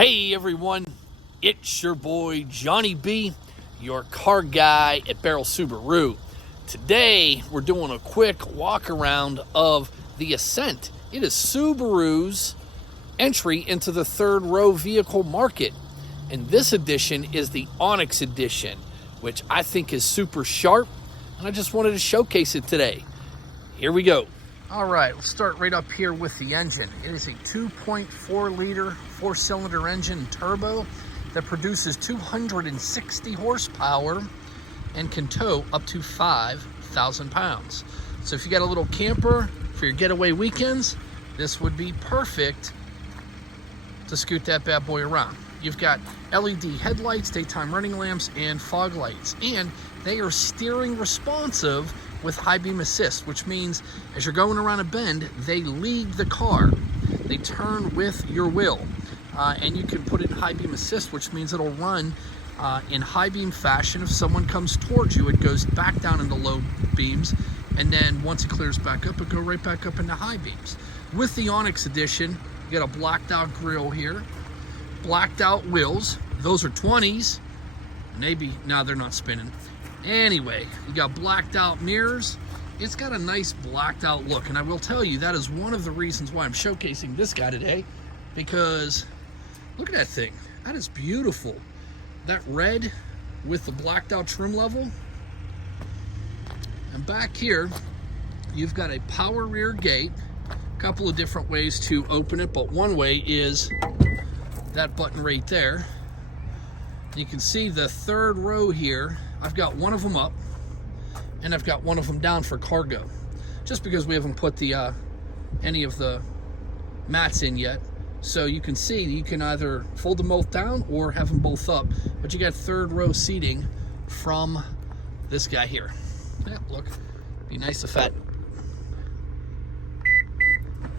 Hey everyone, it's your boy Johnny B, your car guy at Baierl Subaru. Today we're doing a quick walk around of the Ascent. It is Subaru's entry into the third row vehicle market. And this edition is the Onyx edition, which I think is super sharp, and I just wanted to showcase it today. Here we go. All right, let's start right up here with the engine. It is a 2.4 liter four-cylinder engine turbo that produces 260 horsepower and can tow up to 5,000 pounds. So if you got a little camper for your getaway weekends, this would be perfect to scoot that bad boy around. You've got LED headlights, daytime running lamps, and fog lights, and they are steering responsive with high beam assist, which means as you're going around a bend, they lead the car. They turn with your will, and you can put it in high beam assist, which means it'll run in high beam fashion. If someone comes towards you, it goes back down into low beams, and then once it clears back up, it goes right back up into high beams. With the Onyx edition, you got a blacked out grille here, blacked out wheels. Those are 20s. Maybe, no, they're not spinning. Anyway, you got blacked out mirrors. It's got a nice blacked out look, and I will tell you that is one of the reasons why I'm showcasing this guy today, because look at that thing. That is beautiful. That red with the blacked out trim level. And back here, you've got a power rear gate. A couple of different ways to open it, but one way is that button right there. You can see the third row here. I've got one of them up, and I've got one of them down for cargo, just because we haven't put the any of the mats in yet. So you can see you can either fold them both down or have them both up, but you got third row seating from this guy here. Yeah, look, be nice if that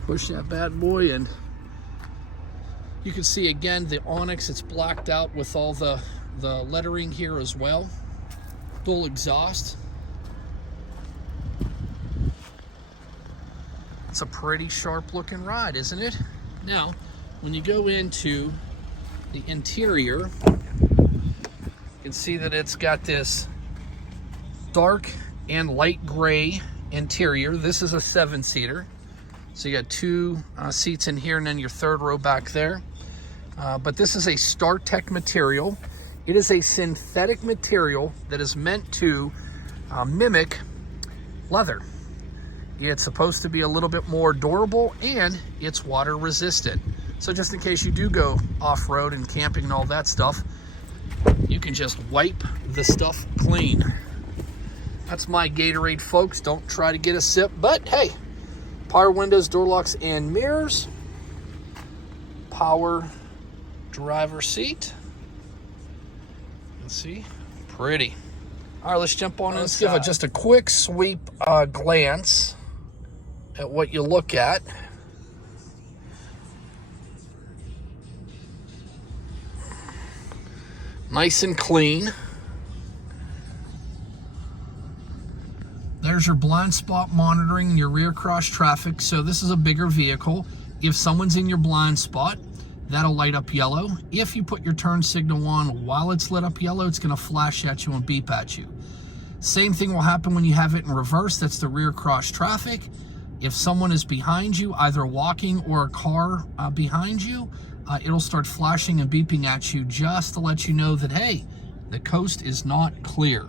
push that bad boy, and you can see again the Onyx. It's blacked out with all the lettering here as well. Dual exhaust. It's a pretty sharp looking ride, isn't it? Now, when you go into the interior, you can see that it's got this dark and light gray interior. This is a 7-seater. So you got two seats in here and then your third row back there. But this is a StarTech material. It is a synthetic material that is meant to mimic leather. It's supposed to be a little bit more durable, and it's water resistant. So just in case you do go off-road and camping and all that stuff, you can just wipe the stuff clean. That's my Gatorade, folks. Don't try to get a sip, but hey, power windows, door locks, and mirrors. Power driver seat. Let's see, pretty. All right, let's jump on inside. Let's give just a quick sweep glance at what you look at. Nice and clean. There's your blind spot monitoring, your rear cross traffic. So this is a bigger vehicle. If someone's in your blind spot, that'll light up yellow. If you put your turn signal on while it's lit up yellow, it's gonna flash at you and beep at you. Same thing will happen when you have it in reverse. That's the rear cross traffic. If someone is behind you, either walking or a car behind you, it'll start flashing and beeping at you just to let you know that, hey, the coast is not clear.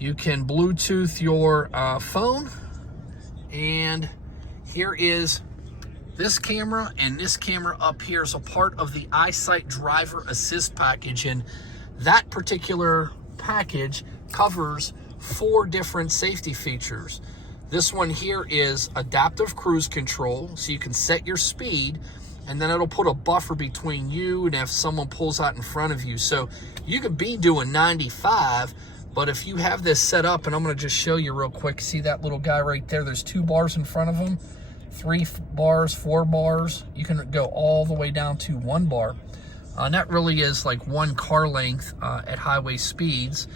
You can Bluetooth your phone, and here is this camera, and this camera up here is a part of the EyeSight Driver Assist package, and that particular package covers 4 different safety features. This one here is adaptive cruise control, so you can set your speed, and then it'll put a buffer between you and if someone pulls out in front of you. So you could be doing 95, but if you have this set up, and I'm gonna just show you real quick, see that little guy right there? There's 2 bars in front of him. 3 bars, 4 bars. You can go all the way down to 1 bar. And that really is like 1 car length at highway speeds.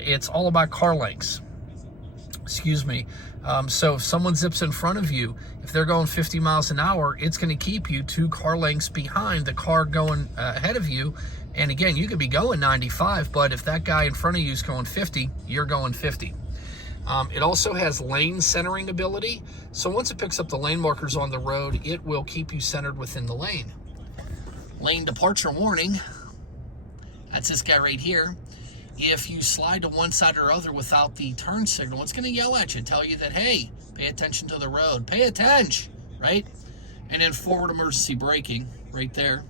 It's all about car lengths. Excuse me. So if someone zips in front of you, if they're going 50 miles an hour, it's going to keep you 2 car lengths behind the car going ahead of you. And again, you could be going 95, but if that guy in front of you is going 50, you're going 50. It also has lane centering ability. So once it picks up the lane markers on the road, it will keep you centered within the lane. Lane departure warning. That's this guy right here. If you slide to one side or other without the turn signal, it's going to yell at you, tell you that, hey, pay attention to the road. Pay attention, right? And then forward emergency braking right there.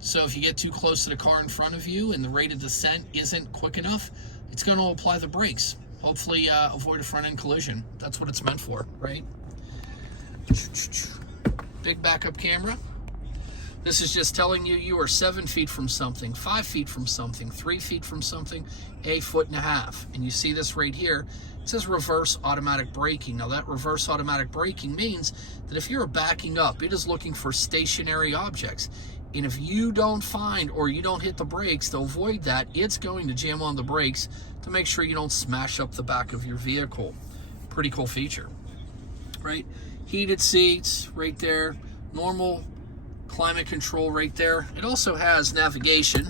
So if you get too close to the car in front of you and the rate of descent isn't quick enough, it's going to apply the brakes. Hopefully avoid a front-end collision. That's what it's meant for, right? Big backup camera. This is just telling you you are 7 feet from something, 5 feet from something, 3 feet from something, 1.5 feet. And you see this right here. It says reverse automatic braking. Now that reverse automatic braking means that if you're backing up, it is looking for stationary objects. And if you don't find or you don't hit the brakes to avoid that, it's going to jam on the brakes to make sure you don't smash up the back of your vehicle. Pretty cool feature, right? Heated seats right there, normal climate control right there. It also has navigation.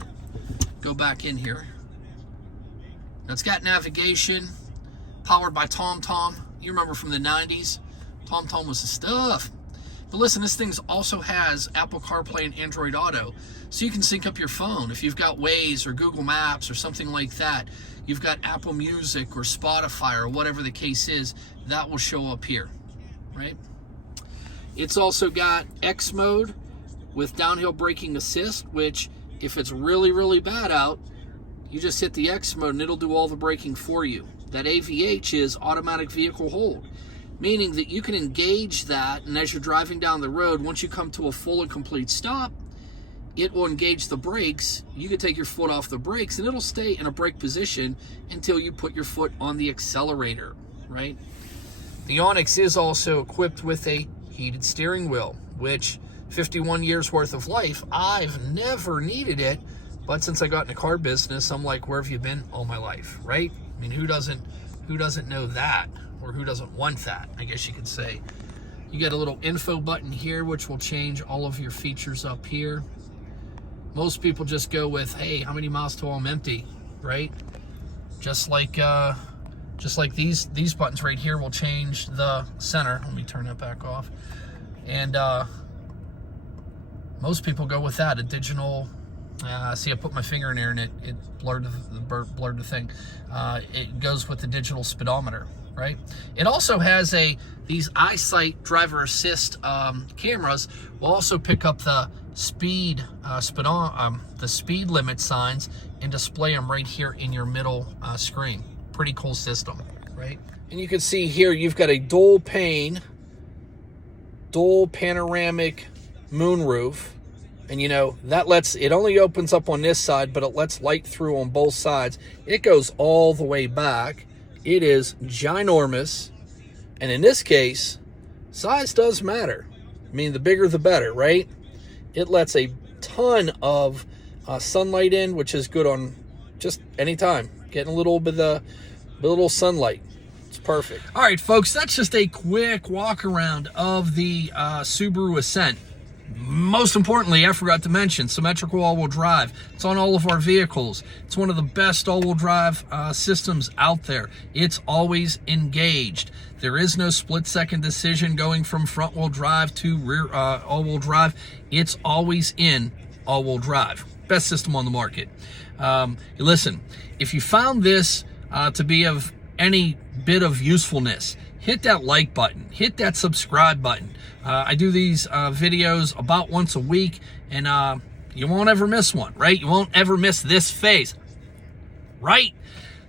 Go back in here. Now it's got navigation, powered by TomTom. You remember from the 90s, TomTom was the stuff. But listen, this thing also has Apple CarPlay and Android Auto, so you can sync up your phone. If you've got Waze or Google Maps or something like that, you've got Apple Music or Spotify or whatever the case is, that will show up here, right? It's also got X mode with downhill braking assist, which if it's really, really bad out, you just hit the X mode and it'll do all the braking for you. That AVH is automatic vehicle hold, meaning that you can engage that, and as you're driving down the road, once you come to a full and complete stop, it will engage the brakes. You can take your foot off the brakes and it'll stay in a brake position until you put your foot on the accelerator, right? The Onyx is also equipped with a heated steering wheel, which 51 years worth of life, I've never needed it, but since I got in the car business, I'm like, where have you been all my life, right? I mean, who doesn't know that, or who doesn't want that, I guess you could say. You got a little info button here, which will change all of your features up here. Most people just go with, hey, how many miles till I'm empty, right? Just like these buttons right here will change the center. Let me turn that back off. And most people go with that, a digital. See, I put my finger in there and it blurred the thing. It goes with the digital speedometer, right? It also has these eyesight driver assist cameras will also pick up the speed limit signs and display them right here in your middle screen. Pretty cool system, right? And you can see here you've got a dual panoramic moonroof. And you know, it only opens up on this side, but it lets light through on both sides. It goes all the way back. It is ginormous. And in this case, size does matter. I mean, the bigger the better, right? It lets a ton of sunlight in, which is good on just any time. Getting a little bit of little sunlight. It's perfect. All right, folks, that's just a quick walk around of the Subaru Ascent. Most importantly, I forgot to mention symmetrical all-wheel drive. It's on all of our vehicles. It's one of the best all-wheel drive systems out there. It's always engaged. There is no split-second decision going from front-wheel drive to rear all-wheel drive. It's always in all-wheel drive. Best system on the market. Listen, if you found this to be of any bit of usefulness, hit that like button, hit that subscribe button. I do these videos about once a week, and you won't ever miss one, right? You won't ever miss this face, right?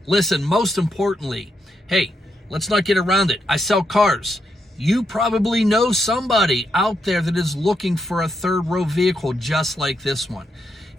Listen, most importantly, hey, let's not get around it. I sell cars. You probably know somebody out there that is looking for a third row vehicle just like this one.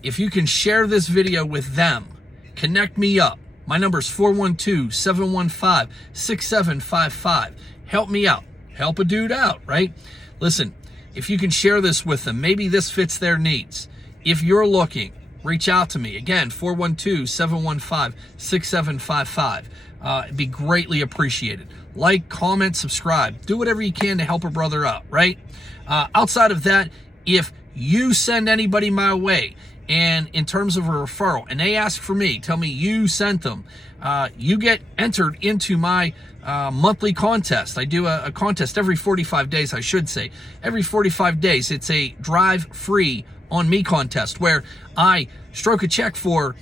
If you can share this video with them, connect me up. My number is 412-715-6755. Help me out. Help a dude out, right? Listen, if you can share this with them, maybe this fits their needs. If you're looking, reach out to me. Again, 412-715-6755. It'd be greatly appreciated. Like, comment, subscribe. Do whatever you can to help a brother out, right? Outside of that, if you send anybody my way, and in terms of a referral, and they ask for me, tell me you sent them, you get entered into my monthly contest. I do a contest every 45 days, I should say. Every 45 days, it's a drive free on me contest where I stroke a check for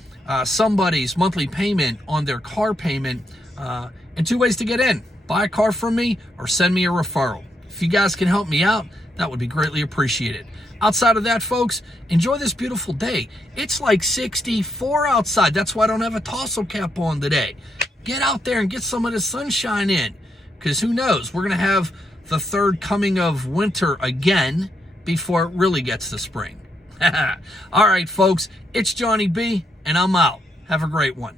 somebody's monthly payment on their car payment, and 2 ways to get in: buy a car from me or send me a referral. If you guys can help me out, that would be greatly appreciated. Outside of that, folks, enjoy this beautiful day. It's like 64 outside. That's why I don't have a tassel cap on today. Get out there and get some of the sunshine in, because who knows, we're going to have the third coming of winter again before it really gets to spring. All right, folks, it's Johnny B, and I'm out. Have a great one.